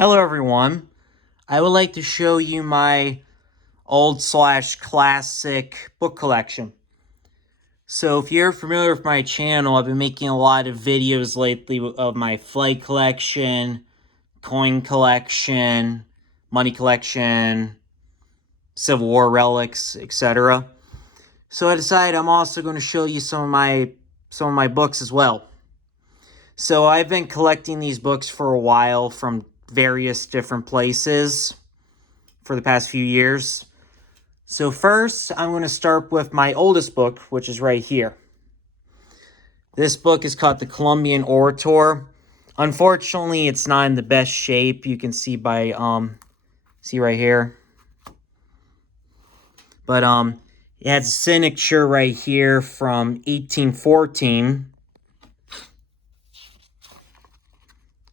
Hello everyone. I would like to show you my old/classic book collection. So if you're familiar with my channel, I've been making a lot of videos lately of my flight collection, coin collection, money collection, Civil War relics, etc. So I decided I'm also going to show you some of my books as well. So I've been collecting these books for a while from various different places for the past few years. So first, I'm going to start with my oldest book, which is right here. This book is called The Columbian Orator. Unfortunately, it's not in the best shape. You can see by, see right here. But it has a signature right here from 1814.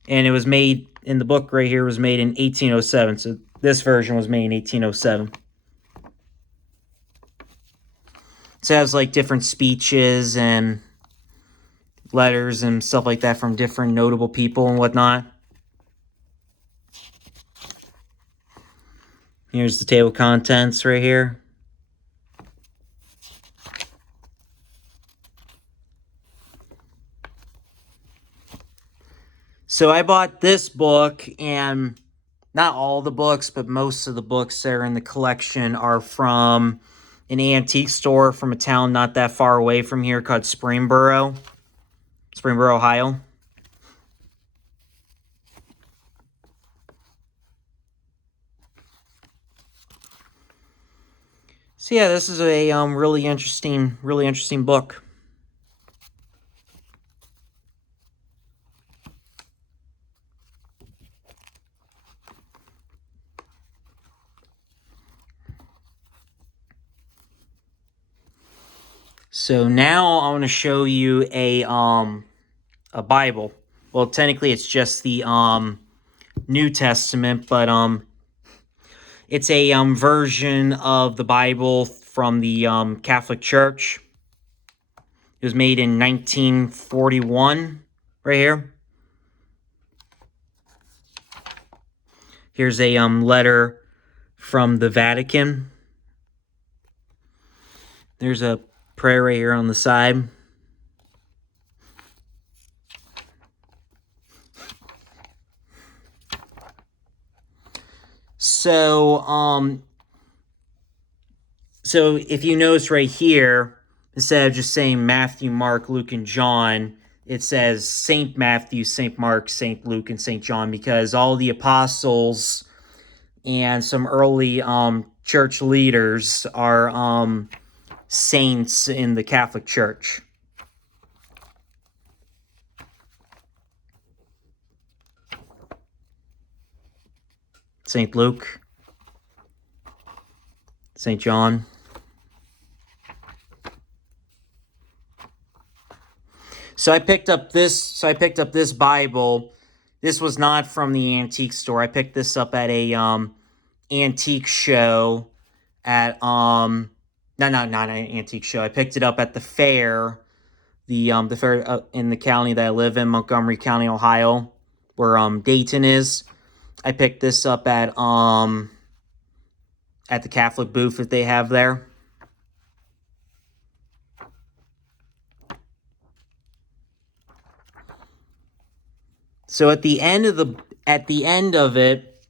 And it was made, in the book right here, was made in 1807. So this version was made in 1807. So it has like different speeches and letters and stuff like that from different notable people and whatnot. Here's the table of contents right here. So I bought this book, and not all the books, but most of the books that are in the collection are from an antique store from a town not that far away from here called Springboro, Ohio. So yeah, this is a really interesting book. So now I want to show you a Bible. Well, technically it's just the New Testament, but it's a version of the Bible from the Catholic Church. It was made in 1941, right here. Here's a letter from the Vatican. There's a prayer right here on the side. So, so if you notice right here, instead of just saying Matthew, Mark, Luke, and John, it says St. Matthew, St. Mark, St. Luke, and St. John, because all the apostles and some early church leaders are saints in the Catholic Church. St. Luke, St. John. So I picked up this Bible. This was not from the antique store. I picked this up at a antique show at not an antique show. I picked it up at the fair, the fair in the county that I live in, Montgomery County, Ohio, where Dayton is. I picked this up at the Catholic booth that they have there. So at the end of it,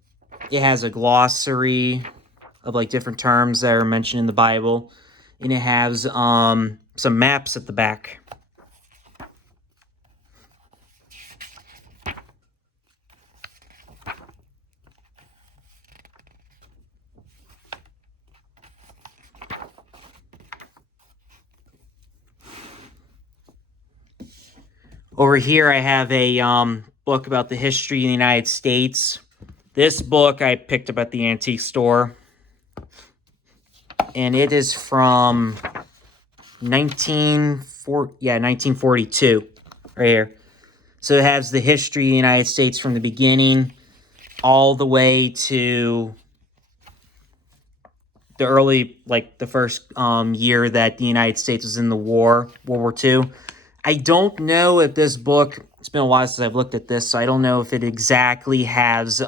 it has a glossary of like different terms that are mentioned in the Bible, and it has some maps at the back. Over here, I have a book about the history of the United States. This book I picked up at the antique store, and it is from 1942, right here. So it has the history of the United States from the beginning all the way to the early, like the first year that the United States was in the war, World War II. I don't know if this book It's been a while since I've looked at this, so I don't know if it exactly has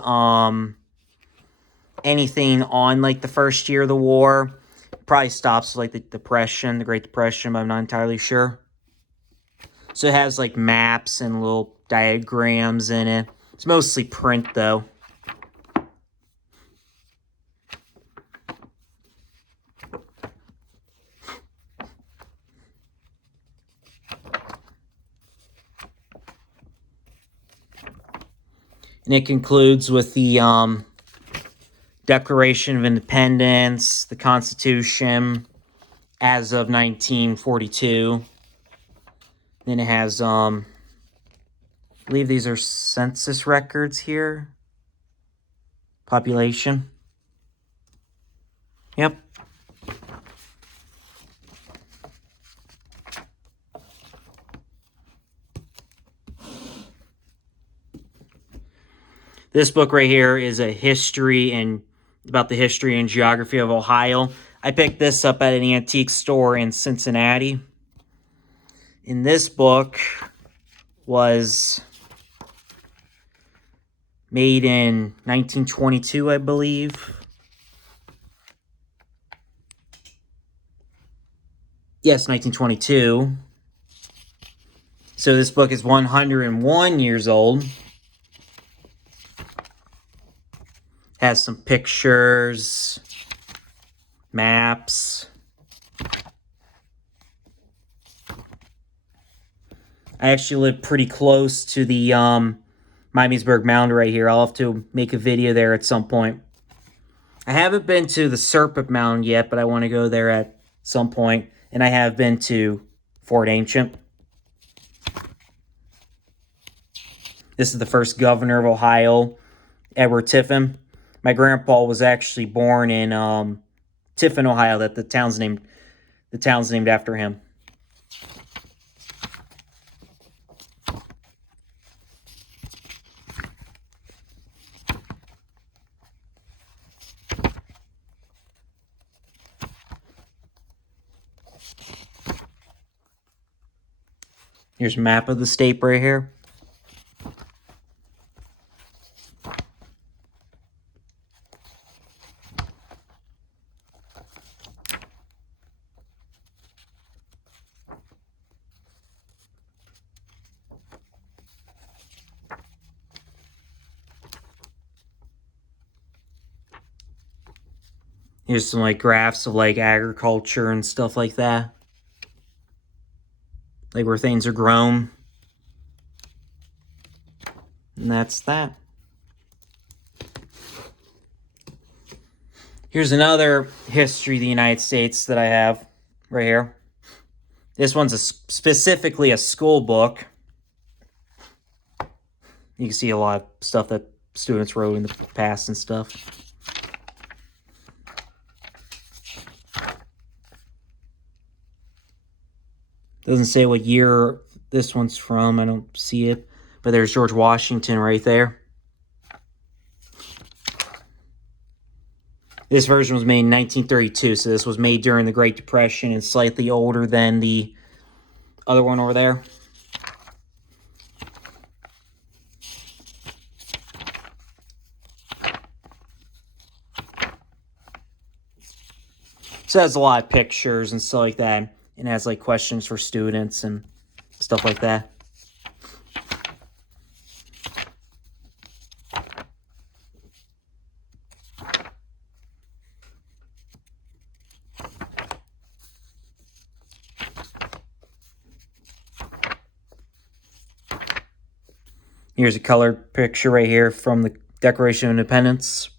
anything on like the first year of the war. It probably stops like the Depression, the Great Depression, but I'm not entirely sure. So it has like maps and little diagrams in it. It's mostly print though. And it concludes with the Declaration of Independence, the Constitution as of 1942. Then it has, I believe these are census records here. Population. Yep. This book right here is a history and about the history and geography of Ohio. I picked this up at an antique store in Cincinnati. And this book was made in 1922, I believe. Yes, 1922. So this book is 101 years old. Has some pictures, maps. I actually live pretty close to the Miamisburg Mound right here. I'll have to make a video there at some point. I haven't been to the Serpent Mound yet, but I want to go there at some point. And I have been to Fort Ancient. This is the first governor of Ohio, Edward Tiffin. My grandpa was actually born in Tiffin, Ohio. That the town's named after him. Here's a map of the state right here. Here's some like graphs of like agriculture and stuff like that. Like where things are grown. And that's that. Here's another history of the United States that I have right here. This one's specifically a school book. You can see a lot of stuff that students wrote in the past and stuff. Doesn't say what year this one's from. I don't see it. But there's George Washington right there. This version was made in 1932, so this was made during the Great Depression and slightly older than the other one over there. So it has a lot of pictures and stuff like that. And it has like questions for students and stuff like that. Here's a colored picture right here from the Declaration of Independence.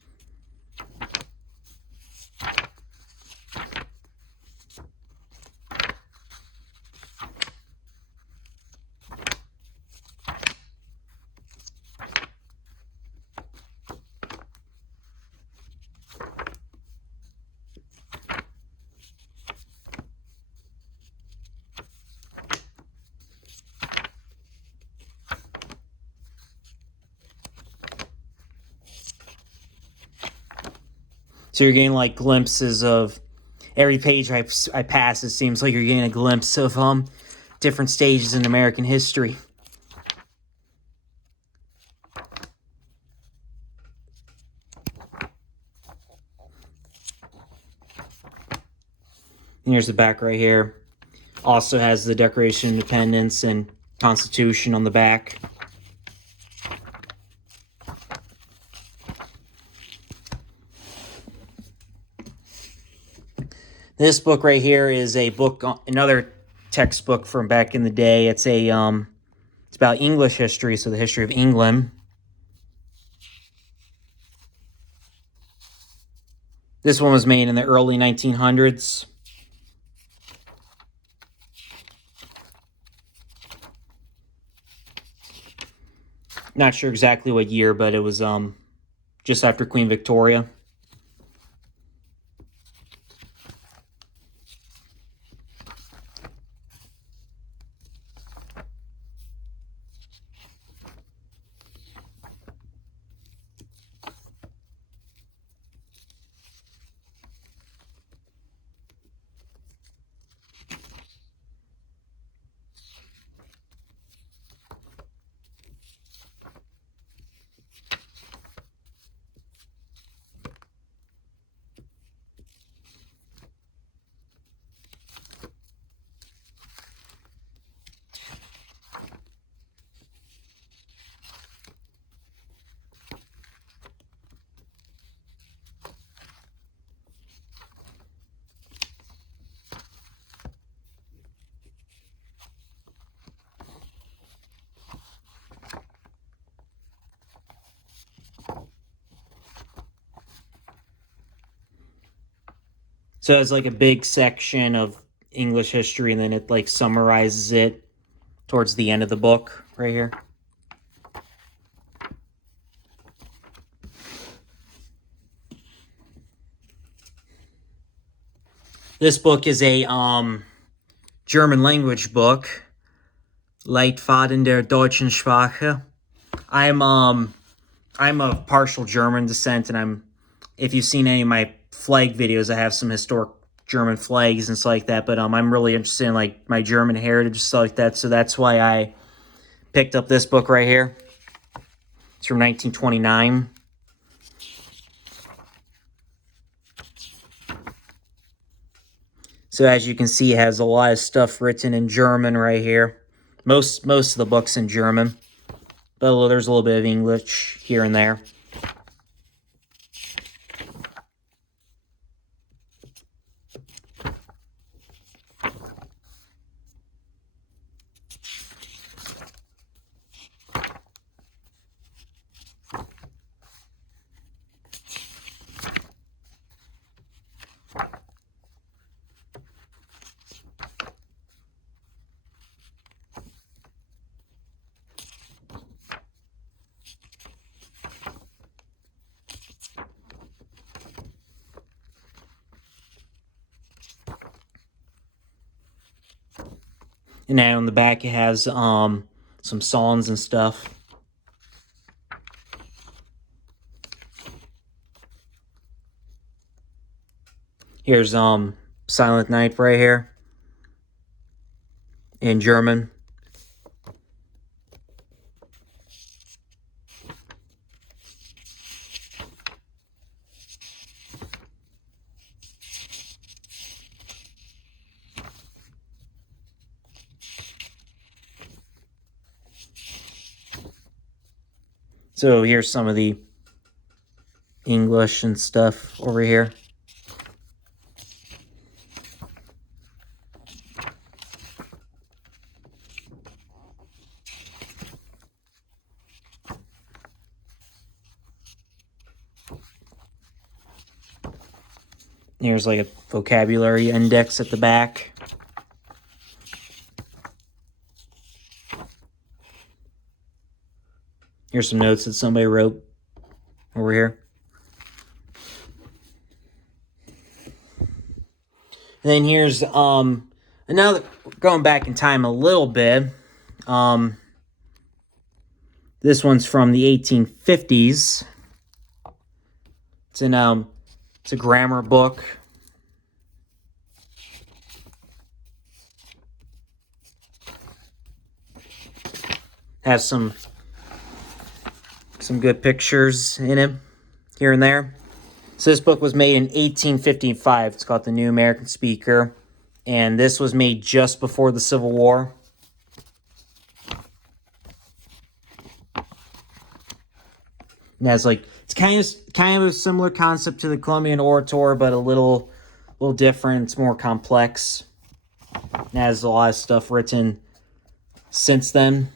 So you're getting like glimpses of every page I pass. It seems like you're getting a glimpse of different stages in American history. And here's the back right here. Also has the Declaration of Independence and Constitution on the back. This book right here is a book, another textbook from back in the day. It's it's about English history, so the history of England. This one was made in the early 1900s. Not sure exactly what year, but it was just after Queen Victoria. So it's like a big section of English history, and then it like summarizes it towards the end of the book right here. This book is a German language book, Leitfaden der deutschen Sprache. I'm of partial German descent, and if you've seen any of my flag videos, I have some historic German flags and stuff like that, but I'm really interested in like my German heritage and stuff like that, so that's why I picked up this book right here. It's from 1929. So as you can see, it has a lot of stuff written in German right here. Most of the book's in German, but there's a little bit of English here and there. And now on the back it has some songs and stuff. Here's Silent Night right here in German. So here's some of the English and stuff over here. Here's like a vocabulary index at the back. Here's some notes that somebody wrote over here. And then here's another, going back in time a little bit. This one's from the 1850s. It's a grammar book. Has some good pictures in it here and there. So this book was made in 1855. It's called The New American Speaker. And this was made just before the Civil War. And has like, it's kind of a similar concept to the Columbian Orator, but a little different. It's more complex. It has a lot of stuff written since then.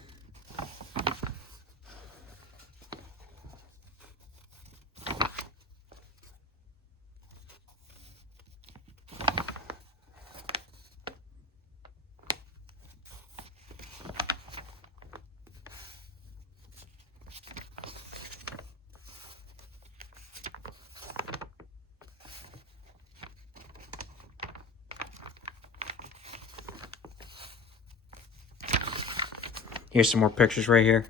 Here's some more pictures right here.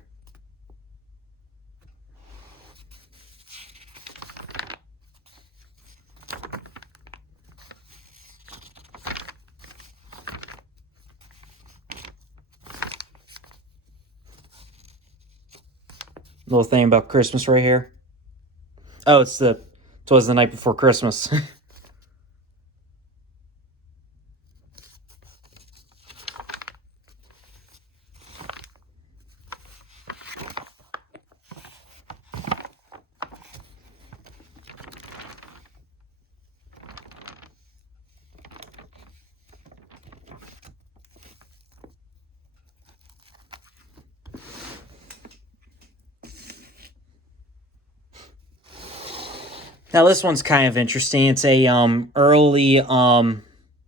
Little thing about Christmas right here. Oh, it was the night before Christmas. Now this one's kind of interesting. It's a early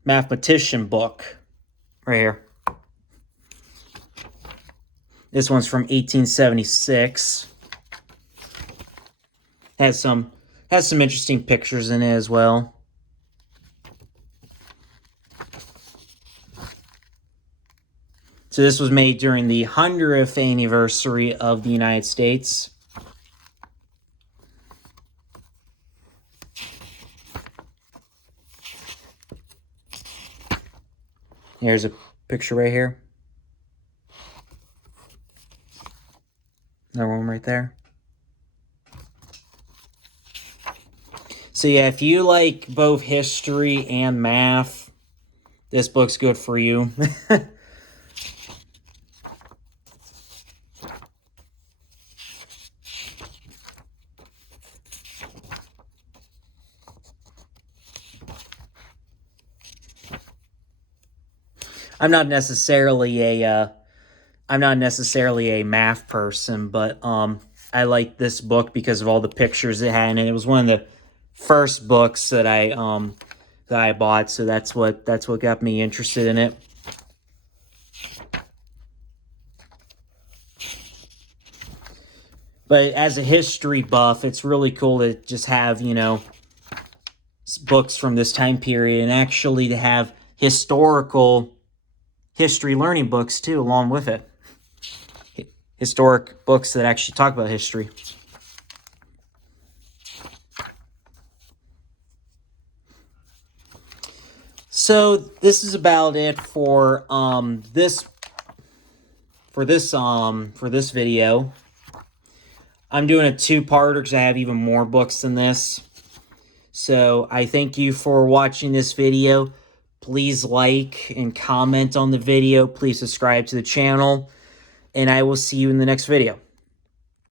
mathematician book right here. This one's from 1876. Has some interesting pictures in it as well. So this was made during the 100th anniversary of the United States. Here's a picture right here. Another one right there. So yeah, if you like both history and math, this book's good for you. I'm not necessarily a math person, but I like this book because of all the pictures it had, and it was one of the first books that I bought, so that's what got me interested in it. But as a history buff, it's really cool to just have, you know, books from this time period, and actually to have historical history learning books too along with it. Historic books that actually talk about history. So this is about it for this video. I'm doing a two-parter because I have even more books than this. So I thank you for watching this video. Please like and comment on the video. Please subscribe to the channel. And I will see you in the next video.